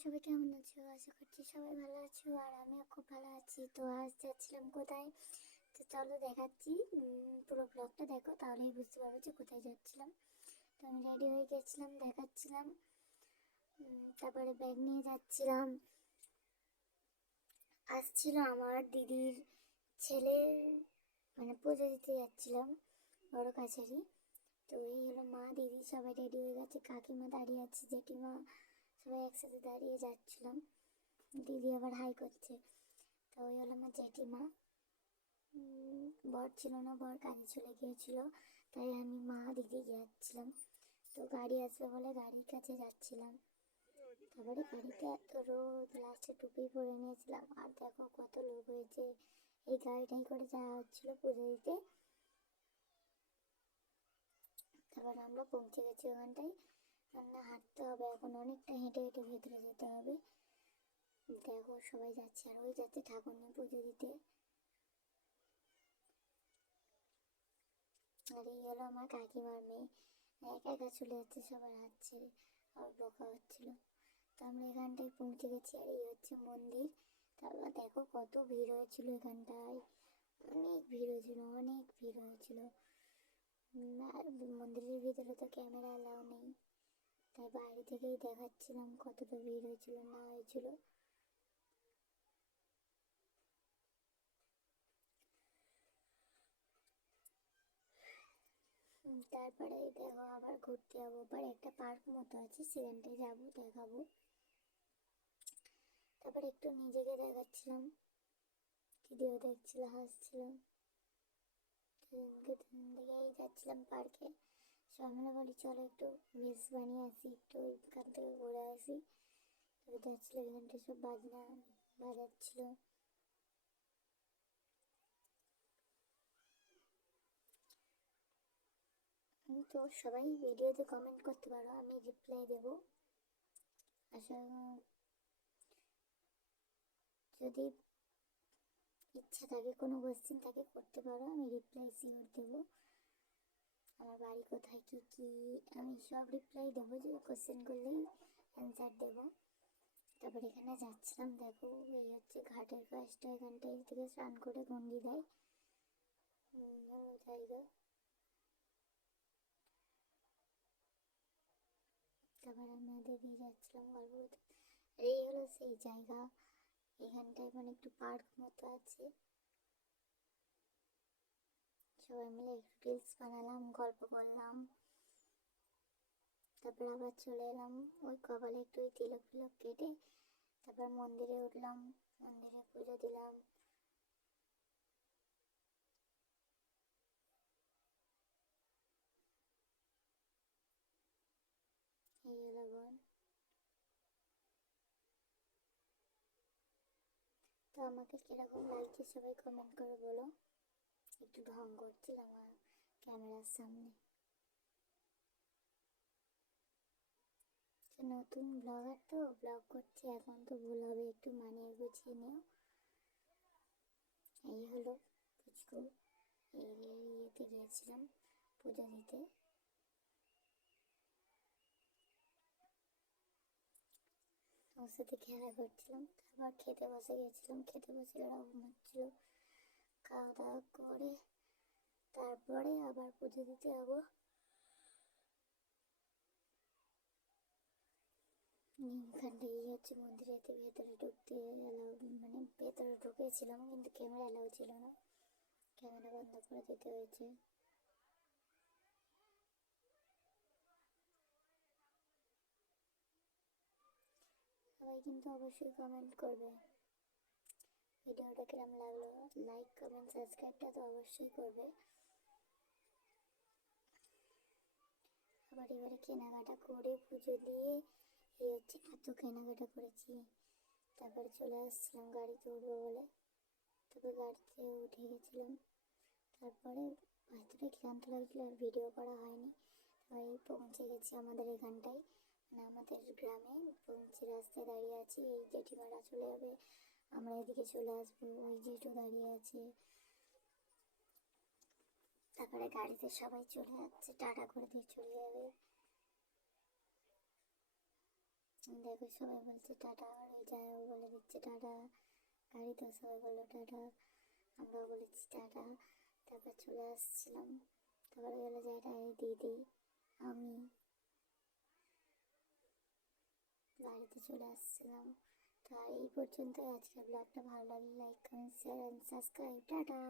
সবাই কেমন আছো? আশা করছি সবাই ভালো আছো, আর আমিও খুব ভালো আছি। তো আজ যাচ্ছিলাম কোথায়, তো চলো দেখাচ্ছি। পুরো ব্লগটা দেখো, তাহলেই বুঝতে পারবো যে কোথায় যাচ্ছিলাম। তো আমি রেডি হয়ে গেছিলাম, দেখাচ্ছিলাম। তারপরে ব্যাগ নিয়ে যাচ্ছিলাম। আসছিল আমার দিদির ছেলের, মানে পুজো দিতে যাচ্ছিলাম বড় কাছারি। তো এই হলো মা, দিদি সবাই রেডি হয়ে গেছে, কাকিমা দাঁড়িয়ে আছে, জেঠিমা, সবাই একসাথে দাঁড়িয়ে যাচ্ছিলাম। দিদি আবার হাই করছে। তো ওই হলো আমার জেঠিমা। বর ছিল না, বর কাজে চলে গিয়েছিল, তাই আমি মা দিদি যাচ্ছিলাম। তো গাড়ি আসবে বলে গাড়ির কাছে যাচ্ছিলাম। তারপরে গাড়িতে এত রোদ, লাস্টে টুপি পরে নিয়েছিলাম। আর দেখো কত লোক হয়েছে, এই গাড়িটাই করে যাওয়া হচ্ছিলো পুজো দিতে। তারপর আমরা পৌঁছে গেছি ওখানটায়। রান্না হাঁটতে হবে এখন, অনেকটা হেঁটে হেঁটে ভেতরে যেতে হবে। দেখো সবাই যাচ্ছে, আর ওই যাচ্ছে ঠাকুর নিয়ে পুজো দিতে। আর এই হলো আমার কাকিমার মেয়ে, একা একা চলে যাচ্ছে সবার হাত ছেড়ে, আর বকা হচ্ছিল। তো আমরা এখানটায় পৌঁছে গেছি, আর এই হচ্ছে মন্দির। তারপর দেখো কত ভিড় হয়েছিল এখানটায়, অনেক ভিড় হয়েছিল, অনেক ভিড় হয়েছিল। আর মন্দিরের ভিতরে তো ক্যামেরা অ্যালাউ নেই, তাই বাইরে থেকেই দেখাচ্ছিলাম কতটা ভিড় হয়েছিল না হয়েছিল। তারপরে দেখো আবার ঘুরতে যাবো, পরে একটা পার্ক মতো আছে, সেখানটায় যাবো, দেখাবো। তারপরে একটু নিজেকে দেখাচ্ছিলাম, ভিডিও দেখছিল, হাসছিল। দিকেই যাচ্ছিলাম পার্কে, সবাই মিলে বলি চলো একটু রিলস বানিয়ে আসি, একটু ওইখান থেকে ঘুরে আসি। তবে যাচ্ছিল এখানটা সব বাজনা বাজাচ্ছিল। তো সবাই ভিডিওতে কমেন্ট করতে পারো, আমি রিপ্লাই দেবো। আসলে যদি ইচ্ছা থাকে, কোনো কোয়েশ্চেন থাকে করতে পারো, আমি রিপ্লাই শিওর দেবো। আমার বাড়ি কোথায়, কী কী, আমি সব রিপ্লাই দেবো, যে কোয়েশ্চেন করলেই অ্যান্সার দেবো। তারপর এখানে যাচ্ছিলাম, দেখো এই হচ্ছে ঘাটের পাশটা, এখানটায় থেকে স্নান করে গন্ডি দেয়, ভালো জায়গা। তারপর আমাদের দিয়ে যাচ্ছিলাম গল্প করতে। এই হলো সেই জায়গা, এখানটায় মানে একটু পার্ক মতো আছে। সবাই মিলে একটু রিলস বানালাম, গল্প করলাম। তারপর আবার চলে এলাম, ওই কপালে একটু ওই তিলক ফিলক কেটে তারপর মন্দিরে উঠলাম, মন্দিরে পুজো দিলাম। এই হলো বোন। তো আমাকে কিরকম লাগছে সবাই কমেন্ট করে বলো। একটু ঢং করছিলাম আমার ক্যামেরার সামনে। নতুন ব্লগার তো, ব্লগ করছি এখন, তো ভুল হবে, একটু মানিয়ে গুছিয়ে নিও। এই হলো পুচকু, ইয়েতে গিয়েছিলাম পুজো দিতে। ওর সাথে খেলা করছিলাম, তারপর খেতে বসে গেছিলাম, খেতে বসে ওরা ঘুমাচ্ছিল। খাওয়া দাওয়া করে তারপরে আবার পুজো দিতে যাবো। এখানটায় হচ্ছে মন্দিরেতে ভেতরে ঢুকতে অ্যালাউ, মানে ভেতরে ঢুকেছিলাম কিন্তু ক্যামেরা অ্যালাউ ছিল না, ক্যামেরা বন্ধ করে দিতে হয়েছে। সবাই কিন্তু অবশ্যই কমেন্ট করবে ভিডিওটা কিরম লাগলো, লাইক কমেন্ট সাবস্ক্রাইবটা তো অবশ্যই করবে। আবার এবারে কেনাকাটা করে পুজো দিয়ে এই হচ্ছে এত কেনাকাটা করেছি। তারপরে চলে আসছিলাম গাড়িতে উঠবো বলে, তারপর গাড়িতে উঠে গেছিলাম। তারপরে এতটাই ক্লান্ত লাগছিল আর ভিডিও করা হয়নি। তাই পৌঁছে গেছি আমাদের এখানটায়, মানে আমাদের গ্রামে পৌঁছে রাস্তায় দাঁড়িয়ে আছি। এই জেঠিমারা চলে যাবে, আমরা এদিকে চলে আসবো, ওই জেঠু দাঁড়িয়ে আছে। তারপরে গাড়িতে সবাই চলে যাচ্ছে, টাটা করে দিয়ে চলে যাবে। দেখো সবাই বলছে টাটা, আর ওই যাইও বলে দিচ্ছে টাটা, গাড়িতেও সবাই বললো টাটা, আমরাও বলেছি টাটা। তারপর চলে আসছিলাম, তারপরে গেলো যে এটা এই দিদি, আমি বাড়িতে চলে আসছিলাম। তো আর এই পর্যন্তই আজকের ব্লগটা। ভালো লাগলে like comment share and subscribe. Tata.